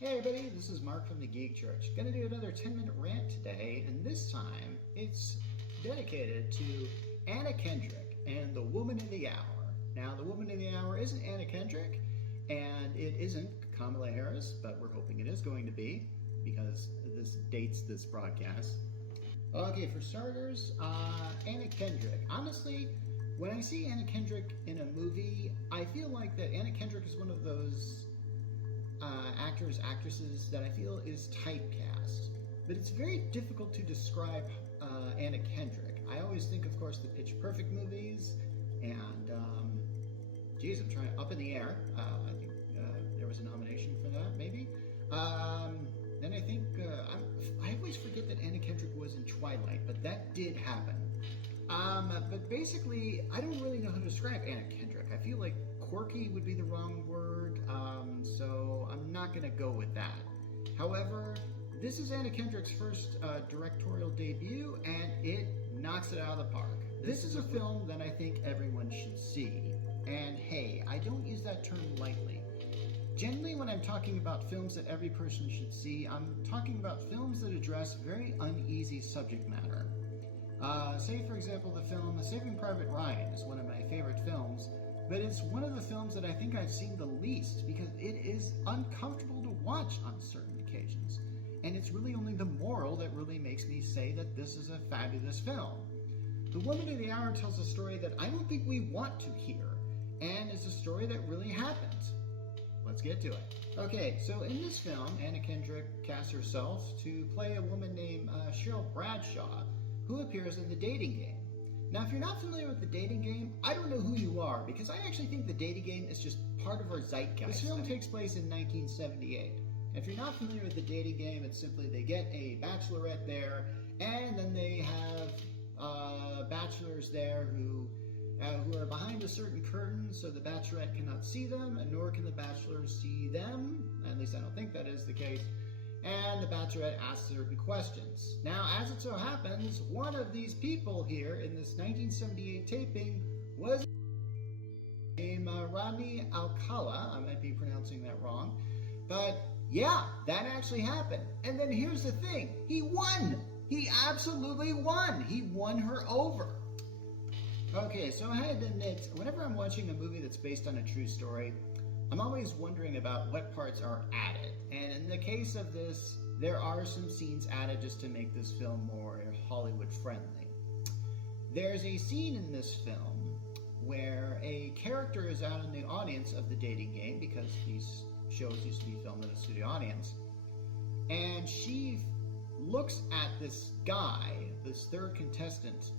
Hey everybody, this is Mark from the Geek Church. Gonna do another 10-minute rant today, and this time it's dedicated to Anna Kendrick and the Woman of the Hour. Now, the Woman of the Hour isn't Anna Kendrick, and it isn't Kamala Harris, but we're hoping it is going to be, because this dates this broadcast. Okay, for starters, Anna Kendrick. Honestly, when I see Anna Kendrick in a movie, I feel like that Anna Kendrick is one of those actors, actresses that I feel is typecast. But it's very difficult to describe Anna Kendrick. I always think, of course, the Pitch Perfect movies, and geez, I'm trying Up in the Air. I think there was a nomination for that, maybe. Then I think I always forget that Anna Kendrick was in Twilight, but that did happen. But basically, I don't really know how to describe Anna Kendrick. I feel like quirky would be the wrong word, so I'm not going to go with that. However, this is Anna Kendrick's first directorial debut, and it knocks it out of the park. This is a film that I think everyone should see. And hey, I don't use that term lightly. Generally, when I'm talking about films that every person should see, I'm talking about films that address very uneasy subject matter. Say, for example, the film Saving Private Ryan is one of my favorite films, but it's one of the films that I think I've seen the least because it is uncomfortable to watch on certain occasions. And it's really only the moral that really makes me say that this is a fabulous film. The Woman of the Hour tells a story that I don't think we want to hear, and it's a story that really happened. Let's get to it. Okay, so in this film, Anna Kendrick casts herself to play a woman named Cheryl Bradshaw, who appears in The Dating Game. Now, if you're not familiar with The Dating Game, I don't know who you are, because I actually think The Dating Game is just part of our zeitgeist. This film takes place in 1978. If you're not familiar with The Dating Game, it's simply they get a bachelorette there, and then they have bachelors there who are behind a certain curtain, so the bachelorette cannot see them, and nor can the bachelors see them. At least I don't think that is the case. And the bachelorette asks certain questions. Now, as it so happens, one of these people here in this 1978 taping was named Rodney Alcala. I might be pronouncing that wrong. But yeah, that actually happened. And then here's the thing. He won. He absolutely won. He won her over. Okay, so I had to admit, whenever I'm watching a movie that's based on a true story, I'm always wondering about what parts are added. And in the case of this, there are some scenes added just to make this film more Hollywood friendly. There's a scene in this film where a character is out in the audience of The Dating Game, because these shows used to be filmed in a studio audience, and she looks at this guy, this third contestant,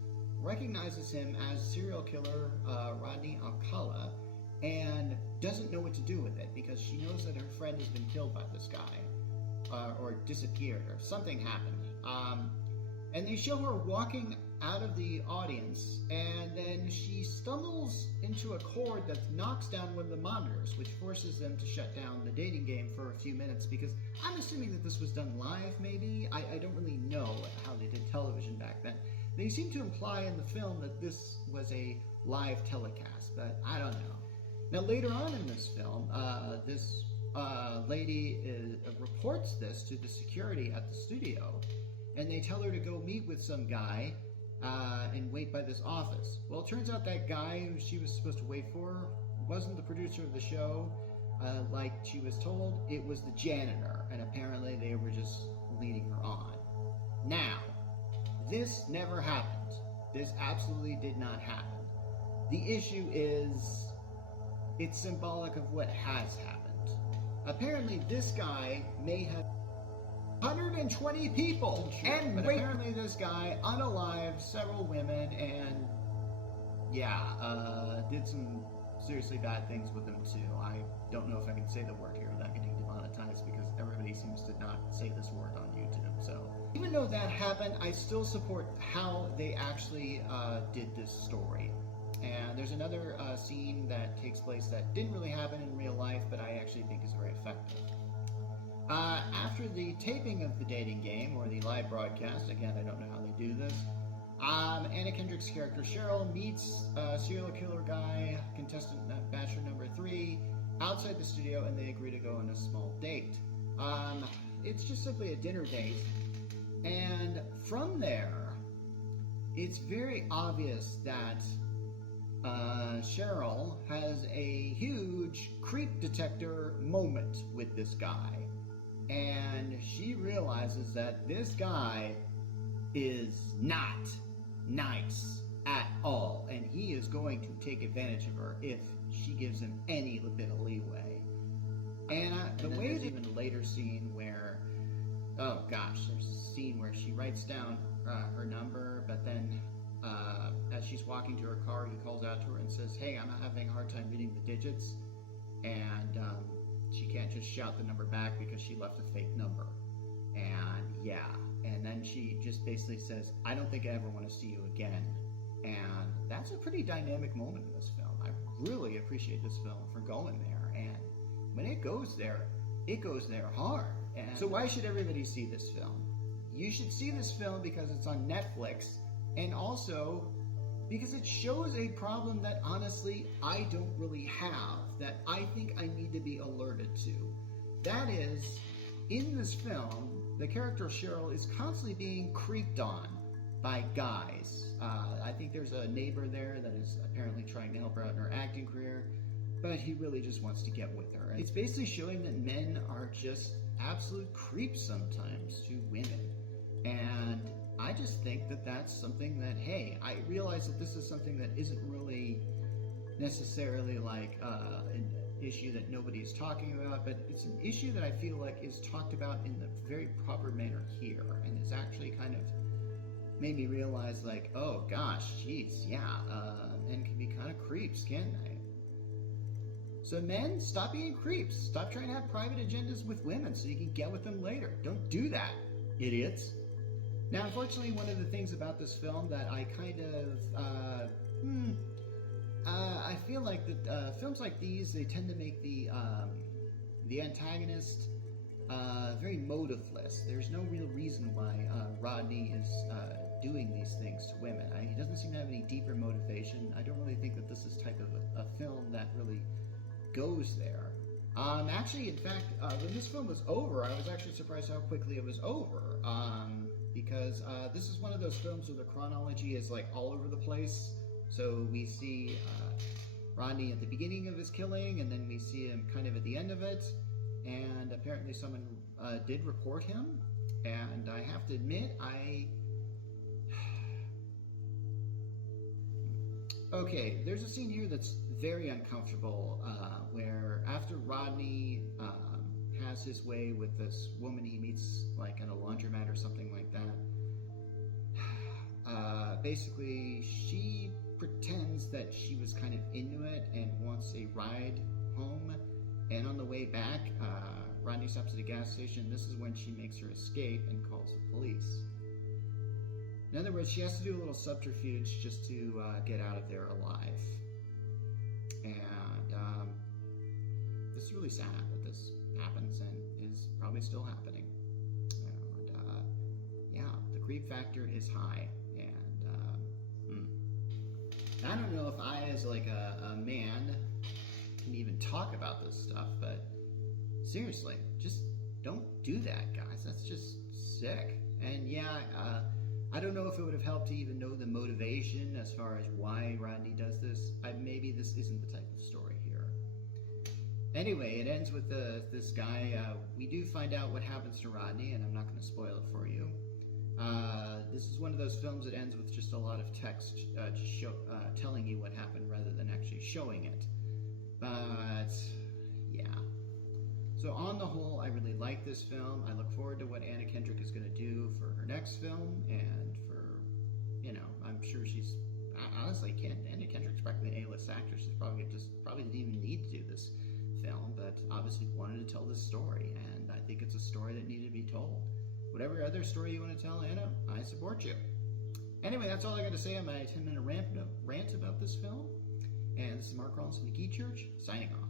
recognizes him as serial killer Rodney Alcala, and doesn't know what to do with it because she knows that her friend has been killed by this guy, or disappeared, or something happened. And they show her walking out of the audience, and then she stumbles into a cord that knocks down one of the monitors, which forces them to shut down The Dating Game for a few minutes, because I'm assuming that this was done live, maybe? I don't really know how they did television back then. They seem to imply in the film that this was a live telecast, but I don't know. Now, later on in this film, this lady reports this to the security at the studio, and they tell her to go meet with some guy and wait by this office. Well, it turns out that guy who she was supposed to wait for wasn't the producer of the show, like she was told. It was the janitor, and apparently they were just leading her on. Now, this never happened. This absolutely did not happen. The issue is, it's symbolic of what has happened. Apparently, this guy may have 120 people, and apparently this guy unalived several women, and did some seriously bad things with them too. I don't know if I can say the word here without getting demonetized, because everybody seems to not say this word on YouTube. So even though that happened, I still support how they actually did this story. And there's another scene that takes place that didn't really happen in real life, but I actually think is very effective. After the taping of The Dating Game, or the live broadcast, again, I don't know how they do this, Anna Kendrick's character Cheryl meets serial killer guy, contestant bachelor number 3, outside the studio, and they agree to go on a small date. It's just simply a dinner date. And from there, it's very obvious that Cheryl has a huge creep detector moment with this guy. And she realizes that this guy is not nice at all. And he is going to take advantage of her if she gives him any bit of leeway. And the way there's even a later scene where, oh gosh, there's a scene where she writes down her number, but then as she's walking to her car, he calls out to her and says, hey, I'm having a hard time reading the digits. And she can't just shout the number back because she left a fake number. And yeah, and then she just basically says, I don't think I ever want to see you again. And that's a pretty dynamic moment in this film. I really appreciate this film for going there. And when it goes there hard. And so why should everybody see this film? You should see this film because it's on Netflix, and also because it shows a problem that honestly I don't really have, that I think I need to be alerted to. That is, in this film, the character Cheryl is constantly being creeped on by guys. I think there's a neighbor there that is apparently trying to help her out in her acting career, but he really just wants to get with her. It's basically showing that men are just absolute creeps sometimes to women. And I just think that that's something that, hey, I realize that this is something that isn't really necessarily like an issue that nobody's talking about, but it's an issue that I feel like is talked about in a very proper manner here, and is actually kind of made me realize, like, oh gosh, geez, yeah, men can be kind of creeps, can't they? So men, stop being creeps. Stop trying to have private agendas with women so you can get with them later. Don't do that, idiots. Now, unfortunately, one of the things about this film that I kind of, I feel like that films like these, they tend to make the antagonist very motiveless. There's no real reason why Rodney is doing these things to women. He doesn't seem to have any deeper motivation. I don't really think that this is type of a film that really goes there. Actually, in fact, when this film was over, I was actually surprised how quickly it was over. Because this is one of those films where the chronology is like all over the place. So we see Rodney at the beginning of his killing, and then we see him kind of at the end of it. And apparently someone did report him. And I have to admit, Okay, there's a scene here that's very uncomfortable, where after Rodney has his way with this woman he meets, like at a laundromat or something like that, basically she pretends that she was kind of into it and wants a ride home, and on the way back, Rodney stops at a gas station. This is when she makes her escape and calls the police. In other words, she has to do a little subterfuge just to get out of there alive. And this is really sad that this happens and is probably still happening. And yeah, the creep factor is high. And I don't know if I, as like a man, can even talk about this stuff, but seriously, just don't do that, guys. That's just sick. And yeah, I don't know if it would have helped to even know the motivation as far as why Rodney does this. Maybe this isn't the type of story here. Anyway, it ends with this guy. We do find out what happens to Rodney, and I'm not going to spoil it for you. This is one of those films that ends with just a lot of text just telling you what happened rather than actually showing it. But yeah. So on the whole, I really like this film. I look forward to what Anna Kendrick is going to do for her next film, and for, I'm sure she's, honestly, Anna Kendrick's practically an A-list actress. She probably didn't even need to do this film, but obviously wanted to tell this story, and I think it's a story that needed to be told. Whatever other story you want to tell, Anna, I support you. Anyway, that's all I got to say on my 10-minute rant about this film, and this is Mark Rollins from the Geek Church, signing off.